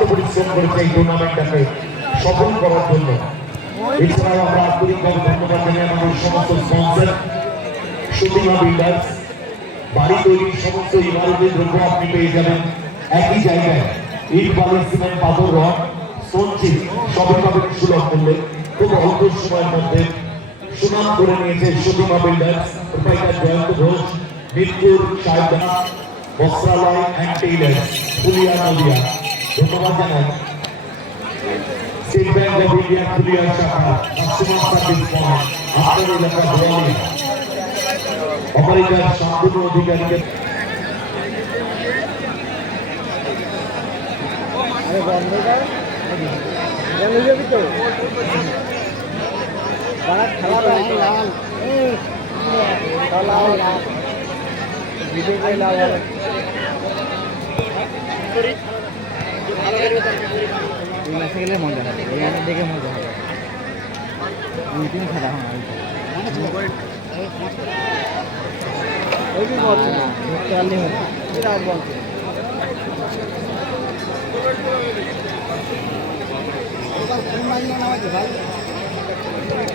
অক্লান্ত পরিশ্রম করেছে এই টুর্নামেন্টটাকে সফল করার জন্য। এছাড়াও আমরা আন্তরিকভাবে ধন্যবাদ জানাই আমাদের সমস্ত স্পন্সর সুতিমা বিল্ডার্স বাড়ি তৈরির সমস্ত ইমারতি দ্রব্য আপনি পেয়ে যাবেন একই জায়গায় ইট, বালি, সিমেন্ট, পাথর, রড সঞ্চিত সবই পাবেন সুলভ মূল্যে। খুব অল্প সময়ের মধ্যে সুনাম করে নিয়েছে সুতিমা বিল্ডার্স প্রোপাইটার জয়ন্ত ঘোষ, মিরপুর সাহেবদা বস্ত্রালয় অ্যান্ড টেইলার পুলিয়া নদিয়া। ধন্যবাদ জানাই State Bank of India Puliya শাখা কাস্টমার সার্ভিস পয়েন্ট আপনার এলাকা গোয়ালিয়া অপারেটর শান্তনু অধিকারীকে আরে বন্ধ কর জানি যাবি তো তারা খেলা দেয় লাল লাল লাল ভিডিও করে লাল হবে এই মাসে গেলে মজা হবে এই মাসে দেখে মজা হবে খেলা হ্যাঁ ওই কি বলছে না ধরতে পারলে হবে বিরাট বলছে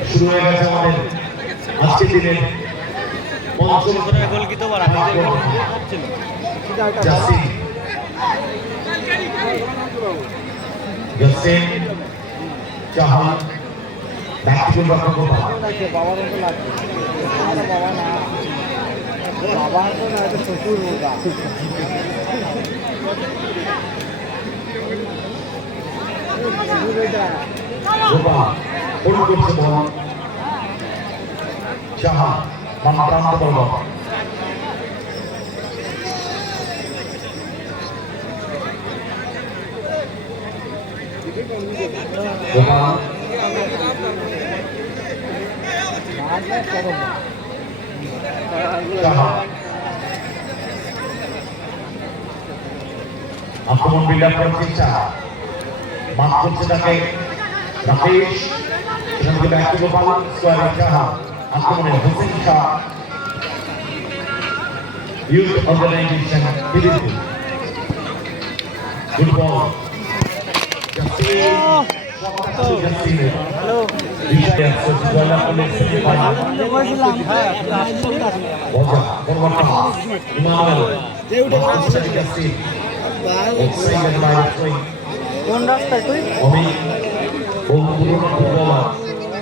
শুরু হয়ে গেছে আমাদের আজকের দিনের পঞ্চম কলকিত বাড়া হচ্ছিল জাসিম চাহান ব্যক্তিগত রক্ষকতা লাগছে বাবার মতো লাগছে বাবা না বাবার তো না এটা শ্বশুর এটা গোপাল ফোন করছে বল চাহান বাম প্রান্ত বল গোপাল বাবার করো না চাহান আক্রমণ বিল্ড আপ করার চেষ্টা মাফ করছে তাকে রাকেশ। সেখান থেকে ব্যাক গোপাল সোয়ারি চাহান আক্রমণে হোসেন শাহ। ইউথ অর্গানাইজেশন বিদিপুর গুড কোন রাস্তায় তুই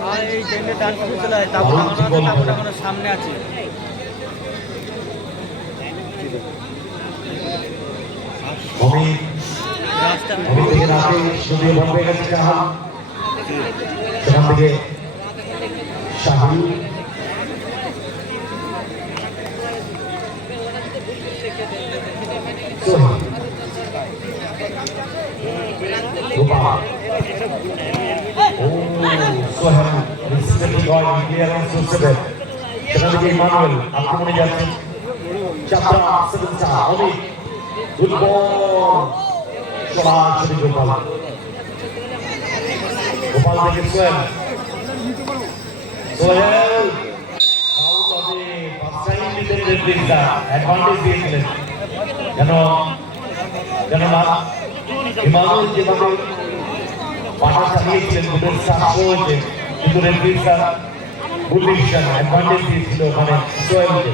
আর এই ট্রেনটা ডান পাশে চলে যায় সামনে আছে আমি চাহাল সেখান থেকে হচ্ছে। সেখান থেকে ইমানুয়েল আক্রমণে যাচ্ছেন চাপড়া সেভেন চা অমিত গুড বল সরাসরি গোপাল গোপাল অ্যাডভান্টেজ দিয়েছিলেন যেন যেন না ইমানুল যেভাবে পাটা চালিয়েছিলেন দুটোর সাক্ষ্য হয়েছে কিন্তু রেফারি স্যার ডিসিশন অ্যাডভান্টেজ দিয়েছিল ওখানে সোহেলকে.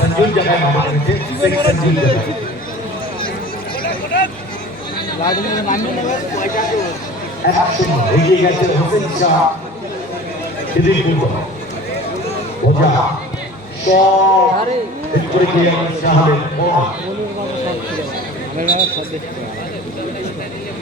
সঞ্জুর জায়গায় এক শূন্য এগিয়ে গেছে হোসেন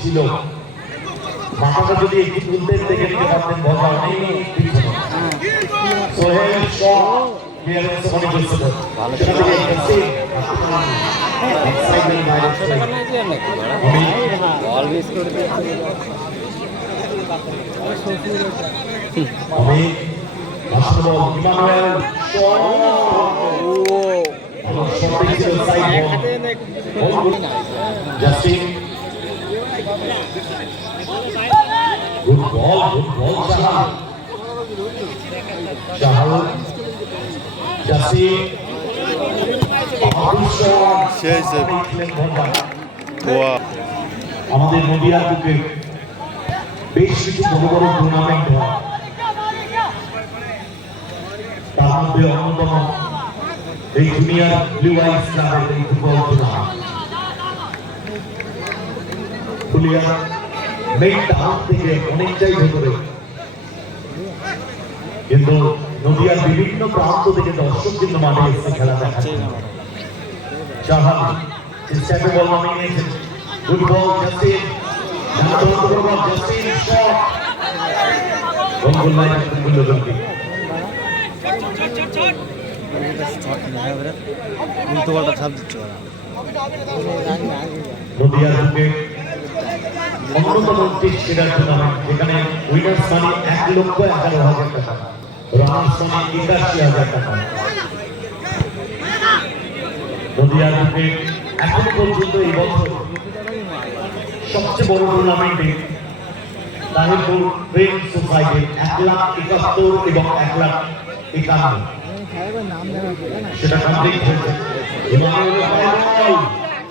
ছিল। মাথাটা যদি একটু দেখে নিতে পারতেন সোহেল করে আমি ইমানুয়েল ছিল side ball. Justin good ball good ball Chahal Chahal Justin আমাদের নদিয়ার বুকে বেশ কিছু বড় বড় টুর্নামেন্ট হয়। তার মধ্যে অন্যতম এই জুনিয়র ব্লু আইস ক্লাবের এই football tournament Phulia main town থেকে অনেকটাই ভেতরে। কিন্তু নদিয়ার বিভিন্ন প্রান্ত থেকে দর্শক কিন্তু মাঠে এসে খেলা দেখাচ্ছে। চাহাল চেষ্টাকে বল নামিয়ে নিয়েছেন। গুড অন্যতম একটি ক্রীড়া টুর্নামেন্ট, যেখানে এক লক্ষ এগারো হাজার টাকা রানার্স মানি একাশি হাজার টাকা। নদিয়ার বুকে এখন পর্যন্ত এই সবচেয়ে বড় টুর্নামেন্টে তাহিরপুর প্রেম সোসাইটি এক লাখ একাত্তর এবং এক লাখ একান্ন। সেটা কমপ্লিট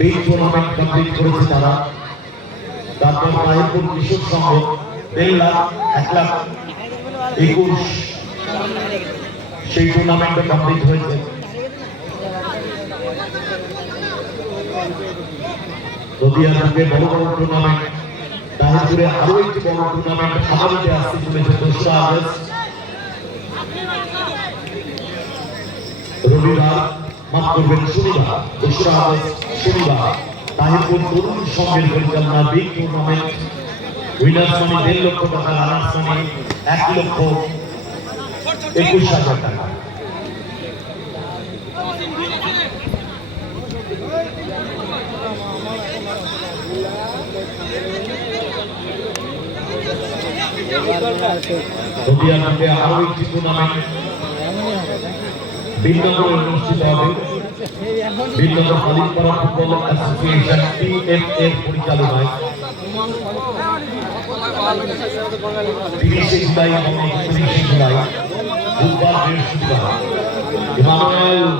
এই টুর্নামেন্ট কমপ্লিট করেছে তারা। তারপর তাহিরপুর কৃষক সংঘ, দেড় লাখ, এক লাখ একুশ সেই টুর্নামেন্টটা কমপ্লিট হয়েছে। নদিয়ার বুকে বড় বড় টুর্নামেন্ট তাহিরপুরে আরও রবিবার মাফ করবেন শনিবার দোসরা আগস্ট শনিবার। তাহিরপুর তরুণ সংঘের পরিচালনা বিগ টুর্নামেন্ট উইনার্স মানি দেড় লক্ষ টাকা রানার্স মানি এক লক্ষ একুশ হাজার টাকা। আরও একটি টুর্নামেন্ট বিলনগরে অনুষ্ঠিত হবে। বিলনগর হালিমপাড়া ফুটবল অ্যাসোসিয়েশন টিএফএর পরিচালনায়। তিরিশে জুলাই এবং একত্রিশে জুলাই বুধবার বৃহস্পতিবার। ইমানুয়েল